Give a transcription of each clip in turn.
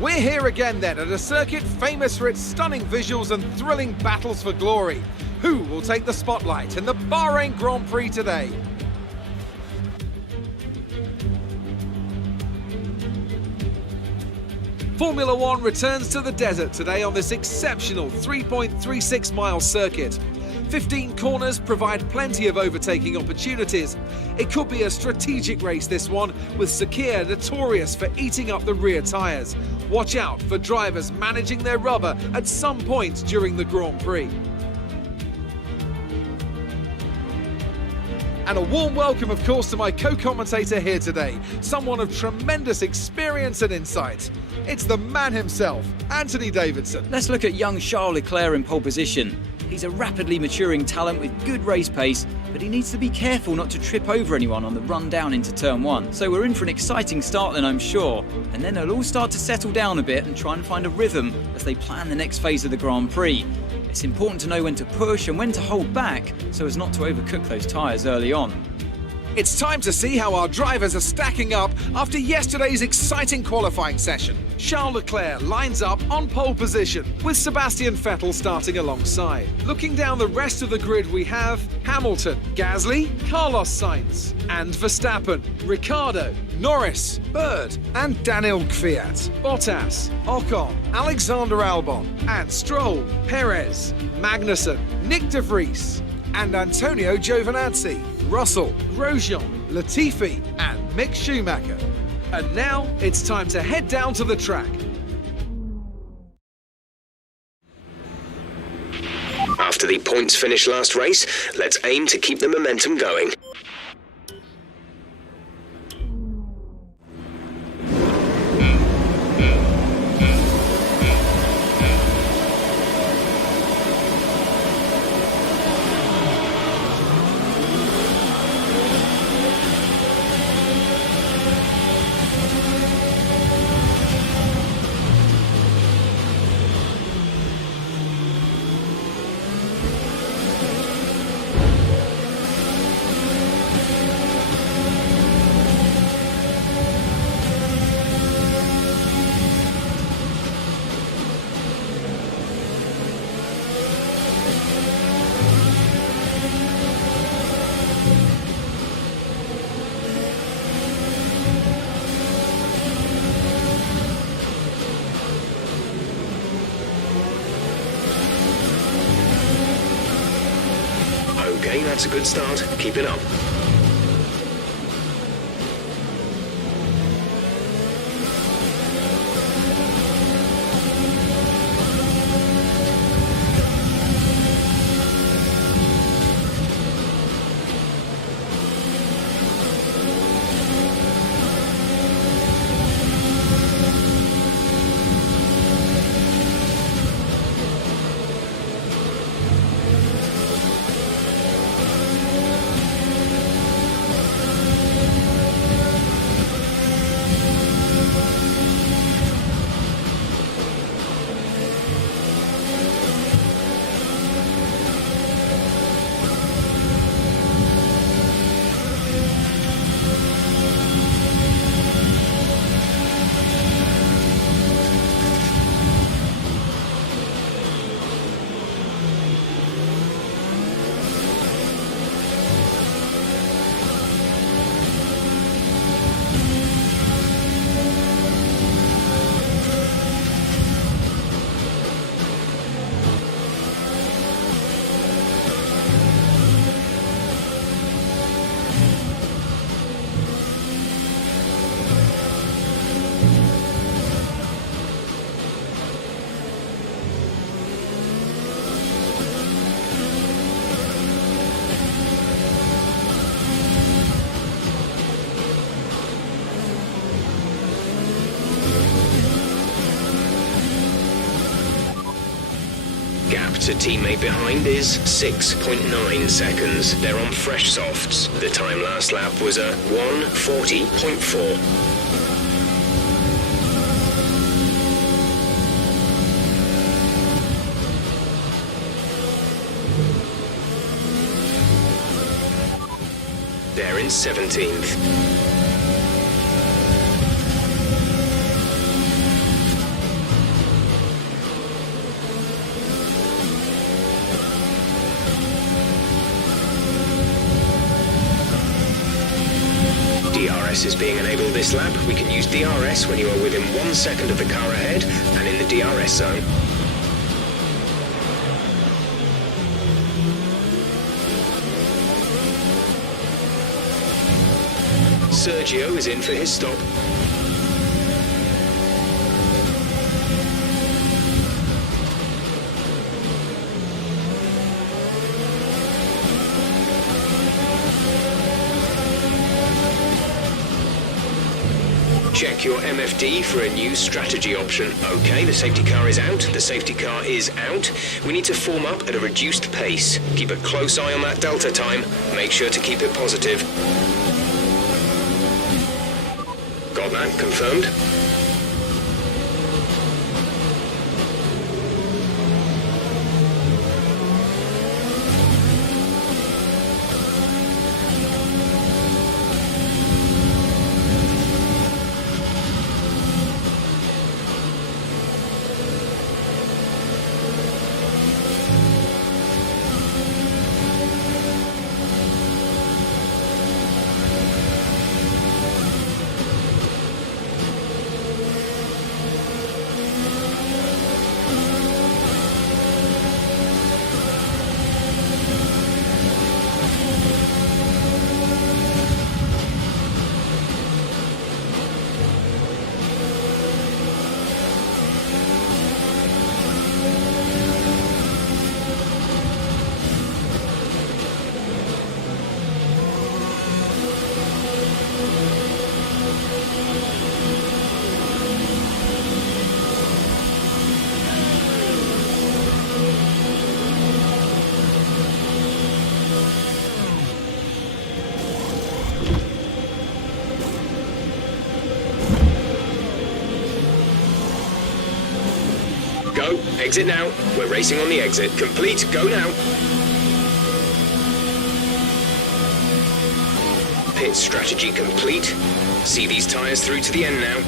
We're here again then at a circuit famous for its stunning visuals and thrilling battles for glory. Who will take the spotlight in the Bahrain Grand Prix today? Formula One returns to the desert today on this exceptional 3.36-mile circuit. 15 corners provide plenty of overtaking opportunities. It could be a strategic race, this one, with Sakir notorious for eating up the rear tyres. Watch out for drivers managing their rubber at some point during the Grand Prix. And a warm welcome, of course, to my co-commentator here today, someone of tremendous experience and insight. It's the man himself, Anthony Davidson. Let's look at young Charles Leclerc in pole position. He's a rapidly maturing talent with good race pace, but he needs to be careful not to trip over anyone on the run down into turn 1. So we're in for an exciting start then, I'm sure. And then they'll all start to settle down a bit and try and find a rhythm as they plan the next phase of the Grand Prix. It's important to know when to push and when to hold back so as not to overcook those tyres early on. It's time to see how our drivers are stacking up after yesterday's exciting qualifying session. Charles Leclerc lines up on pole position, with Sebastian Vettel starting alongside. Looking down the rest of the grid, we have Hamilton, Gasly, Carlos Sainz, and Verstappen, Ricciardo, Norris, Bird, and Daniel Kvyat, Bottas, Ocon, Alexander Albon, and Stroll, Perez, Magnussen, Nick de Vries, and Antonio Giovinazzi, Russell, Grosjean, Latifi, and Mick Schumacher. And now it's time to head down to the track. After the points finish last race, let's aim to keep the momentum going. Okay, that's a good start. Keep it up. Gap to teammate behind is 6.9 seconds. They're on fresh softs. The time last lap was a 1:40.4. They're in 17th. DRS is being enabled this lap. We can use DRS when you are within 1 second of the car ahead and in the DRS zone. Sergio is in for his stop. Check your MFD for a new strategy option. Okay, the safety car is out. The safety car is out. We need to form up at a reduced pace. Keep a close eye on that delta time. Make sure to keep it positive. Got that confirmed? Go. Exit now. We're racing on the exit. Complete. Go now. Pit strategy complete. See these tyres through to the end now.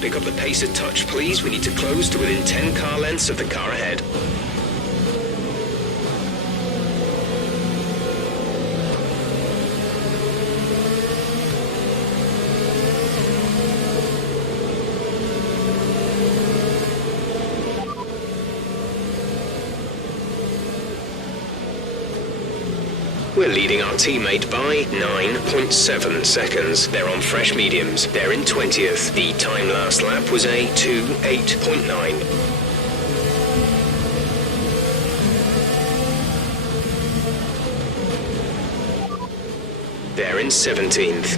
Pick up the pace a touch, please. We need to close to within 10 car lengths of the car ahead. We're leading our teammate by 9.7 seconds. They're on fresh mediums. They're in 20th. The time last lap was a 2:8.9. They're in 17th.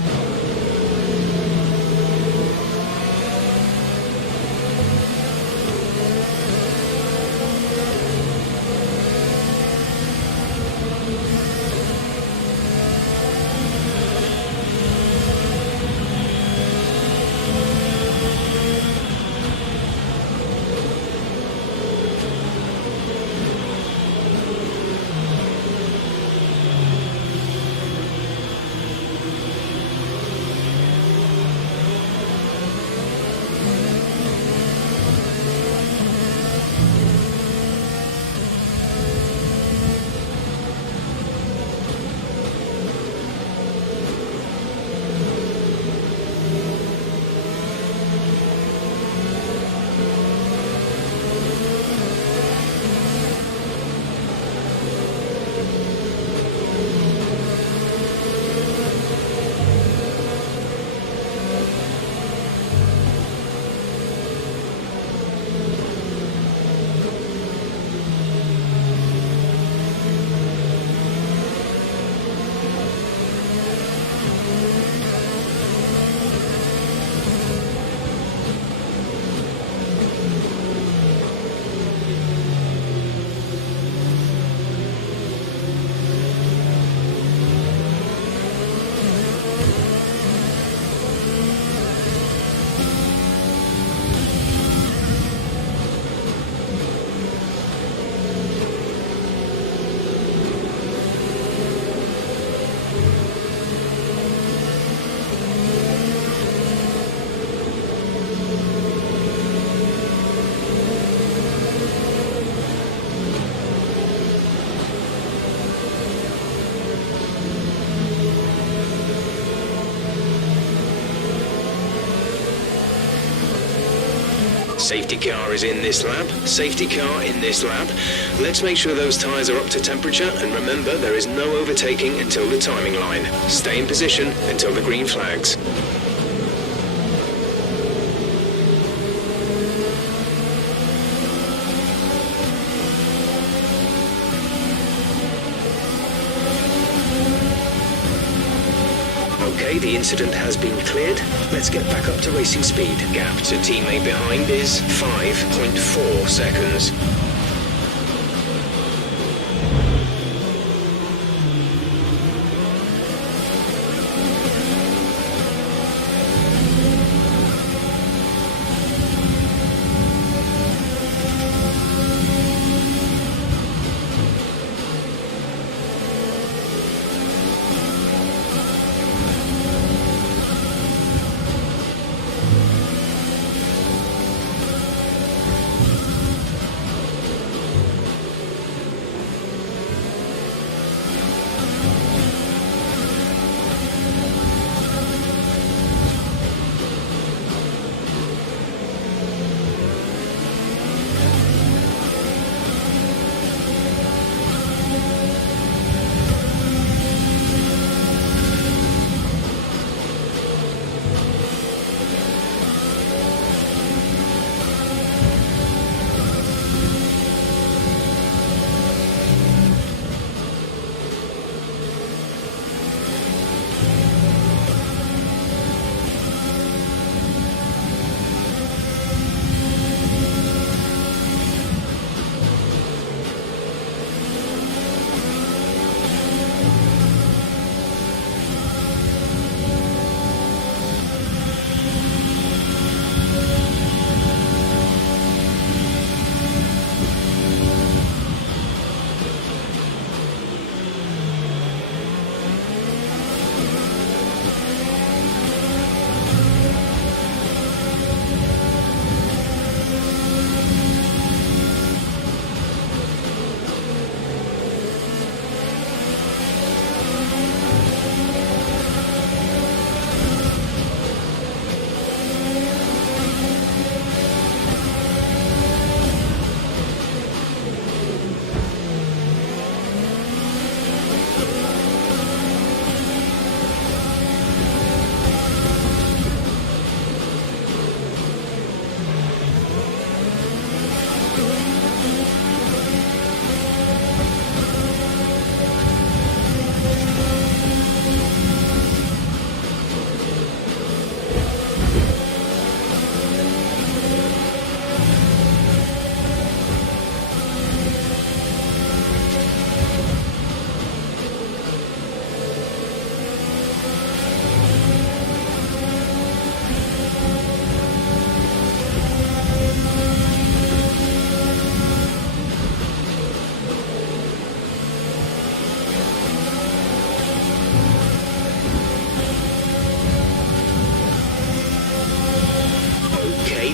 Safety car is in this lap. Safety car in this lap. Let's make sure those tyres are up to temperature, and remember, there is no overtaking until the timing line. Stay in position until the green flags. Okay, the incident has been cleared. Let's get back up to racing speed. Gap to teammate behind is 5.4 seconds.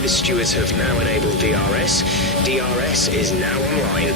The stewards have now enabled DRS. DRS is now online.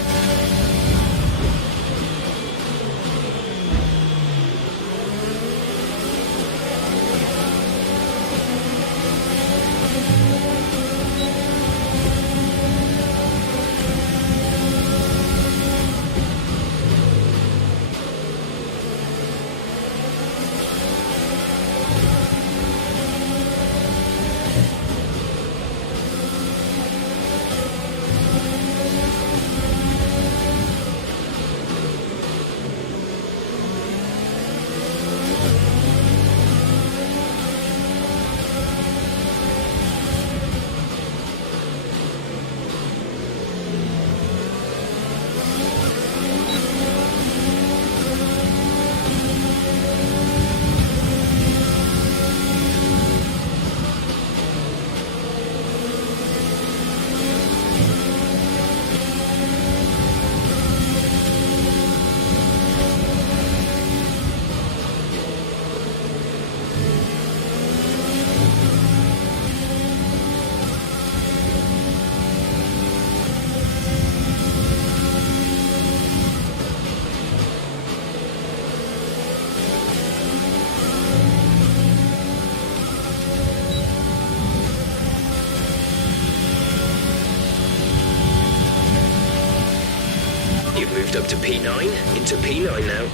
moved up to P9, into P9 now.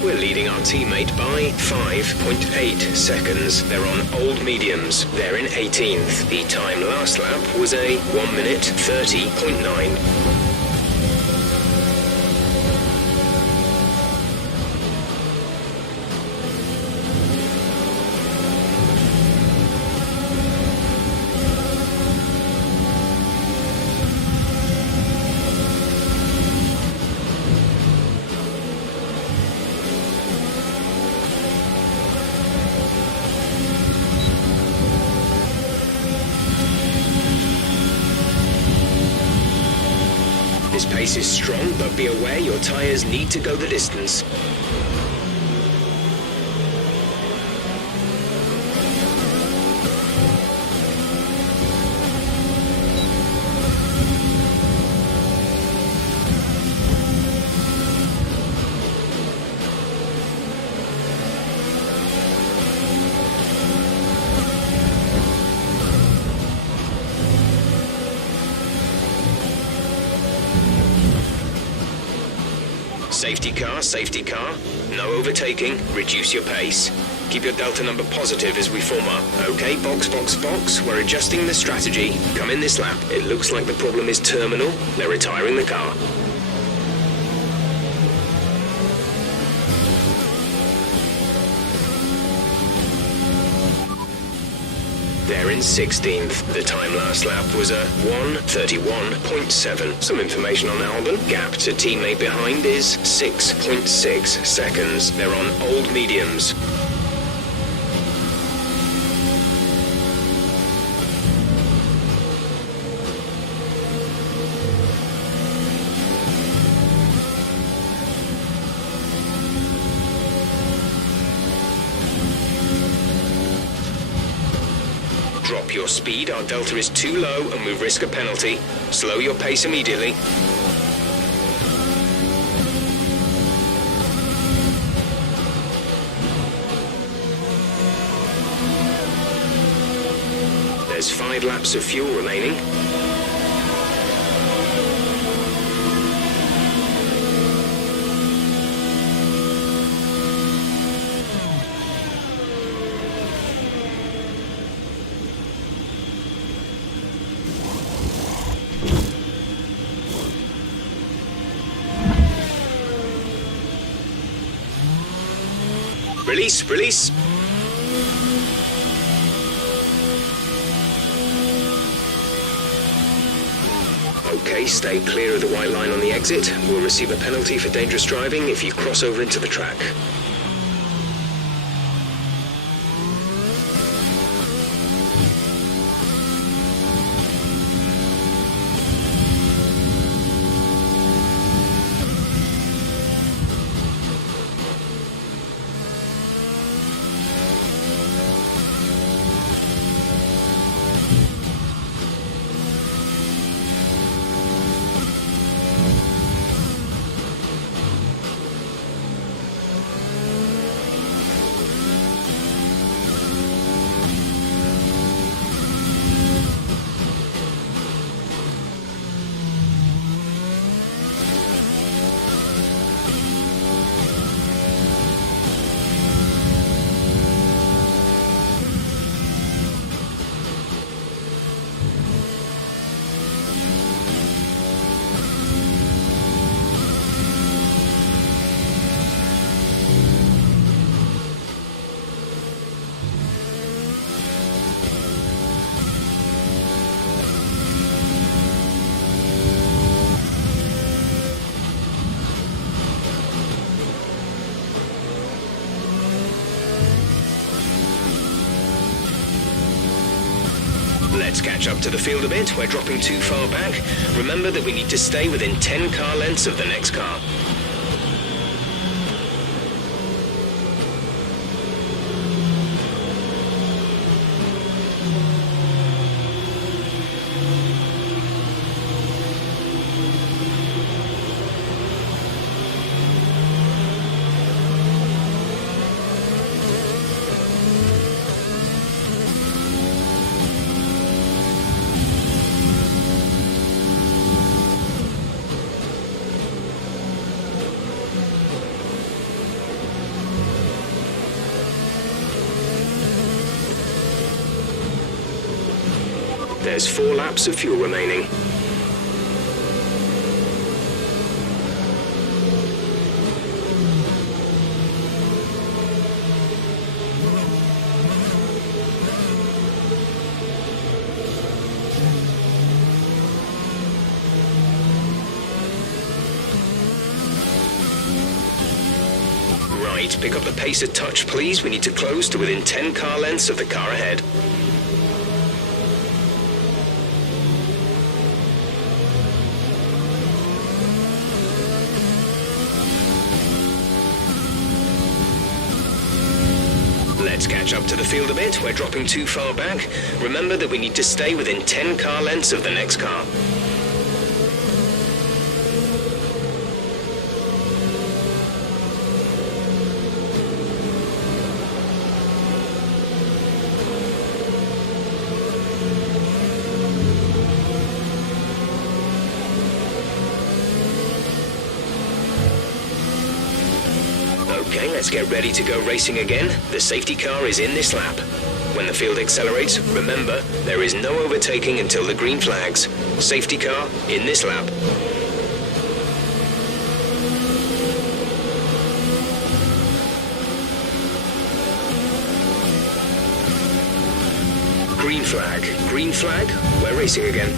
We're leading our teammate by 5.8 seconds. They're on old mediums. They're in 18th. The time last lap was a 1 minute 30.9. This pace is strong, but be aware your tyres need to go the distance. Safety car. No overtaking. Reduce your pace. Keep your delta number positive as we form up. Okay, box. We're adjusting the strategy. Come in this lap. It looks like the problem is terminal. They're retiring the car. They're in 16th. The time last lap was a 1:31.7. Some information on Albon. Gap to teammate behind is 6.6 seconds. They're on old mediums. Drop your speed, our delta is too low and we risk a penalty. Slow your pace immediately. There's 5 laps of fuel remaining. Release. Okay, stay clear of the white line on the exit. We'll receive a penalty for dangerous driving if you cross over into the track. Let's catch up to the field a bit. We're dropping too far back. Remember that we need to stay within 10 car lengths of the next car. There's 4 laps of fuel remaining. Right, pick up the pace a touch, please. We need to close to within 10 car lengths of the car ahead. Let's catch up to the field a bit. We're dropping too far back. Remember that we need to stay within 10 car lengths of the next car. Okay, let's get ready to go racing again. The safety car is in this lap. When the field accelerates, remember, there is no overtaking until the green flags. Safety car in this lap. Green flag. Green flag. We're racing again.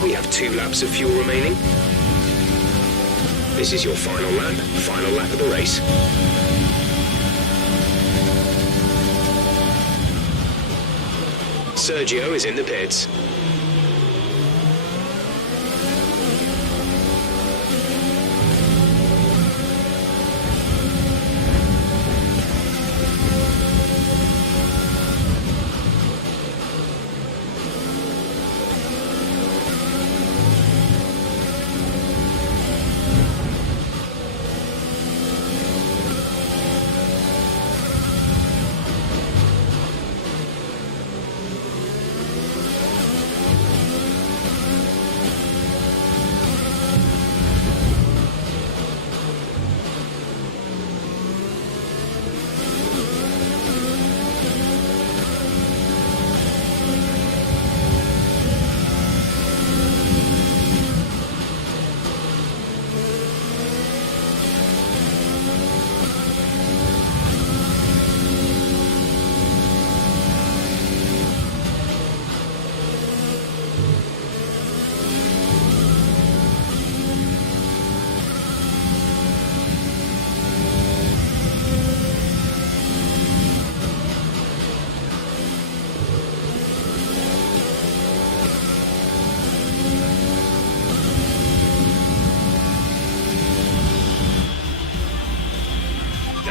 We have 2 laps of fuel remaining. This is your final lap of the race. Sergio is in the pits.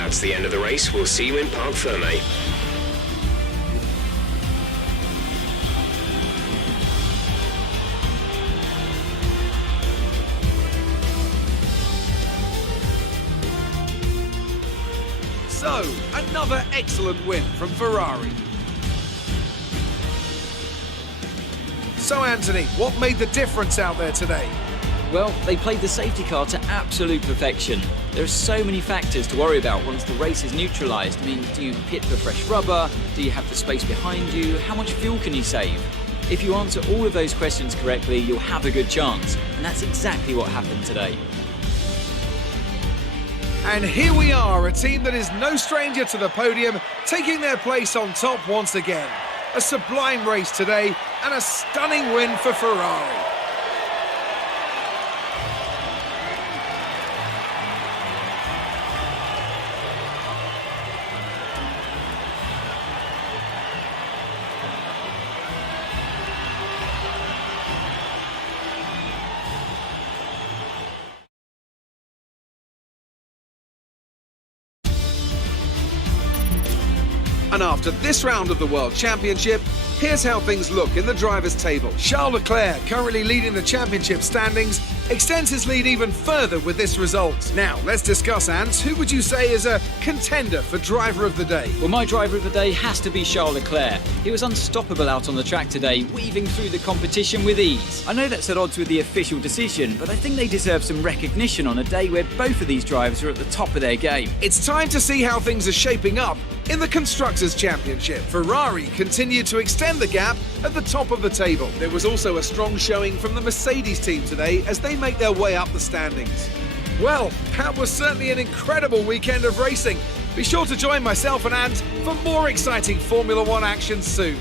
That's the end of the race. We'll see you in Parc Fermé. So, another excellent win from Ferrari. So Anthony, what made the difference out there today? Well, they played the safety car to absolute perfection. There are so many factors to worry about once the race is neutralised. I mean, do you pit for fresh rubber? Do you have the space behind you? How much fuel can you save? If you answer all of those questions correctly, you'll have a good chance. And that's exactly what happened today. And here we are, a team that is no stranger to the podium, taking their place on top once again. A sublime race today and a stunning win for Ferrari. And after this round of the World Championship, here's how things look in the drivers' table. Charles Leclerc, currently leading the championship standings, extends his lead even further with this result. Now, let's discuss, Ants. Who would you say is a contender for driver of the day? Well, my driver of the day has to be Charles Leclerc. He was unstoppable out on the track today, weaving through the competition with ease. I know that's at odds with the official decision, but I think they deserve some recognition on a day where both of these drivers are at the top of their game. It's time to see how things are shaping up in the Constructors' Championship. Ferrari continued to extend the gap at the top of the table. There was also a strong showing from the Mercedes team today as they make their way up the standings. Well, that was certainly an incredible weekend of racing. Be sure to join myself and Ant for more exciting Formula One action soon.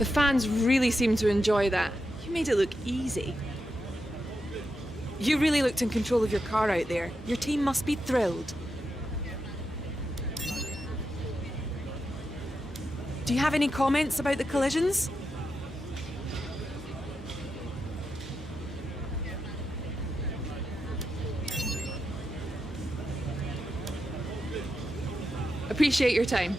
The fans really seem to enjoy that. You made it look easy. You really looked in control of your car out there. Your team must be thrilled. Do you have any comments about the collisions? Appreciate your time.